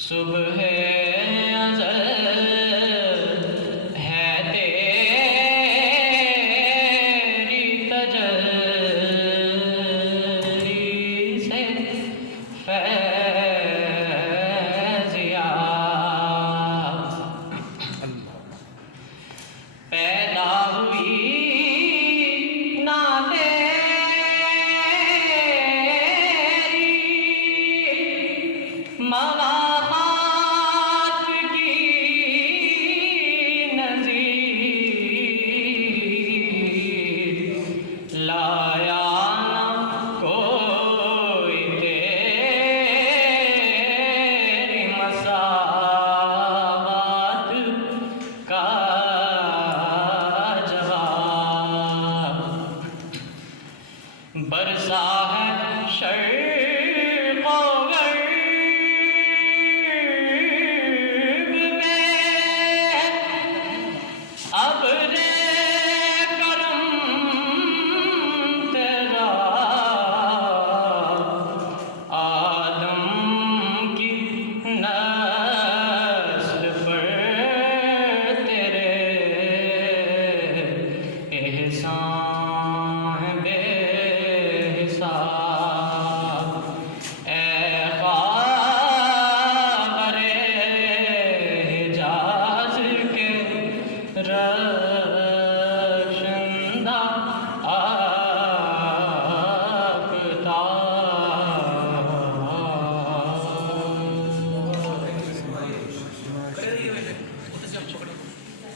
صبح ازل ہے تیری تجلی سے فیضیاب پیدا ہوئی نہ تیری مواقع کی نظیر لایا نہ کوئی تیری مساوات کا جواب برسا ہے شرق و غرب میں ابر کرم تیرا آدم کی نسل پر تیرے احسان بے حساب اے خاور حجاز کے